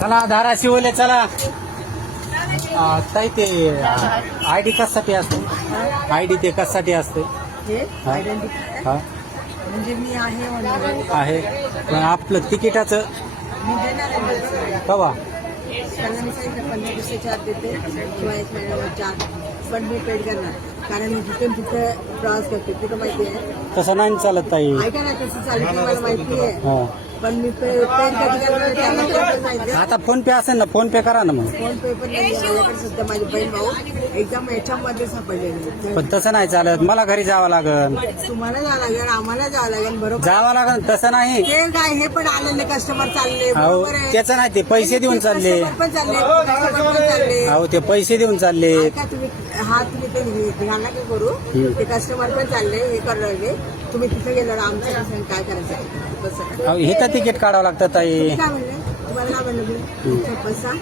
चला धाराशिवले चला. ताई ते आयडी कशासाठी असते? आयडी ते कशासाठी असते? हा. हा म्हणजे मी आहे म्हणून आहे पण आपलं तिकिटाचं मी देणार आहे कवा? त्यांना मी सांगितलं 15 दिवसाच्या आत देते किंवा 1 महिन्यावरच्या आत पण मी पेड करणार कारण मी जिथून तिथे प्रवास करते तिथं माहिती आहे. तसं नाही चालत ताई. ऐका ना कसं चालू मला माहिती आहे हा पण मी पेड कधी करणार त्यांना पण माहिती आहे. आता फोन पे असेल ना, फोन पे करा ना मग. फोन पे पण नाही माझ्याकडे सध्या माझे बहीण भाऊ एकदम याच्यामध्ये सापडलेले. पण तसं नाही चालत, मला घरी जावं लागल. तुम्हाला जावं लागेल आम्हाला जावं लागेल बरोबर. जावं लागल तसं नाही. ते काय हे पण आलेले कस्टमर चालले अहो बरोबर आहे. त्याचं नाही, ते पैसे देऊन चालले. Customer पण चालले customer पण चालले. अहो ते पैसे देऊन चालले. ऐका तुम्ही तुम्ही ते ध्यान नका करू. ते कस्टमर पण चालले हे करायला तुम्ही तिथे गेल्यावर आमचं कसं काय करायचं कसं अहो इथं तिकीट काढावं लागतं ताई. काय म्हणले तुम्हाला काय म्हणलं मी तुमचा पैसा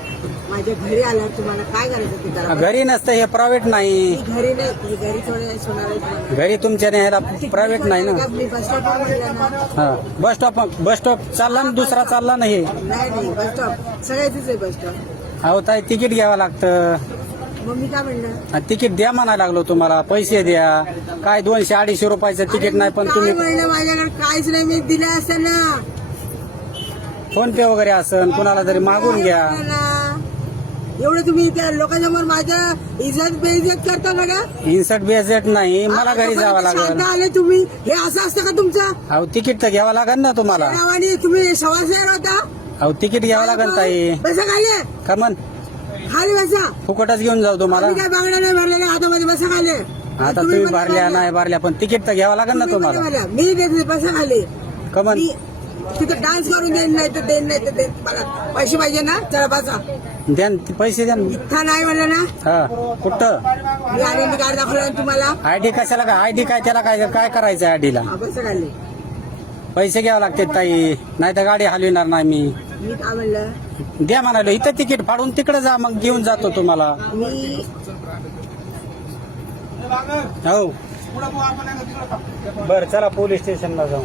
माझ्या घरी आला तुम्हाला काय करायचं ते करा. घरी नसतं, हे प्रायव्हेट नाही. मी घरी नाही मी घरी थोडे सोनार घरी तुमच्या न्यायला प्रायव्हेट नाही ना. मी बस स्टॉपवर गेला ना. हा बस स्टॉप चालला ना, दुसरा चालला ना. हे नाही बस स्टॉप सगळ्याचीच आहे बस स्टॉप. अहो ताई तिकीट घ्यावं लागतं. मग मी काय म्हणलं तिकीट द्या म्हणायला लागलो तुम्हाला, पैसे द्या. काय 200-250 रुपयाचं तिकीट नाही पण काय तुम्ही म्हणलं माझ्याकडे काहीच नाही मी दिलं असेल ना. फोन पे वगैरे असन कुणाला तरी मागून घ्या. एवढं तुम्ही त्या लोकांसमोर माझ्या इज्जत बेइज्जत करता बघा. इन्सर्ट बेझेट नाही, मला घरी जावं लागेल. शांत आले तुम्ही हे असं असतं का तुमचं अहो तिकीट तर घ्यावं लागेल ना तुम्हाला. नावाने तुम्ही सवासेर होता. अहो तिकीट घ्यावं लागेल ताई. बसा खाली का म्हण खाली बसा. फुकटच घेऊन जाऊ तुम्हाला. आम्ही काय बांगड्या नाही भरलेल्या हातामध्ये बसा खाली. आता तुम्ही भरल्या नाही भरल्या पण तिकीट तर घ्यावं लागेल ना तुम्हाला. मी देते बसा खाली. का म्हण मी तिथं डान्स करून देईन नाही तर देईन नाही तर देईन. मला पैसे पाहिजे ना चला बसा. द्या ना, पैसे द्या ना. इथं नाही म्हणलं ना हा कुठं मी आनंदी कार्ड दाखवलं ना तुम्हाला. आयडी कशाला काय? आयडी काय त्याला काय काय करायचं आयडीला? बसा खाली. पैसे घ्यावं लागते ताई, नाही तर गाडी हलविणार नाही मी. मी काय म्हणलं द्या म्हणालो, इथं तिकीट फाडून तिकडे जा, मग घेऊन जातो तुम्हाला. मी हो बर चला पोलीस स्टेशनला जाऊ.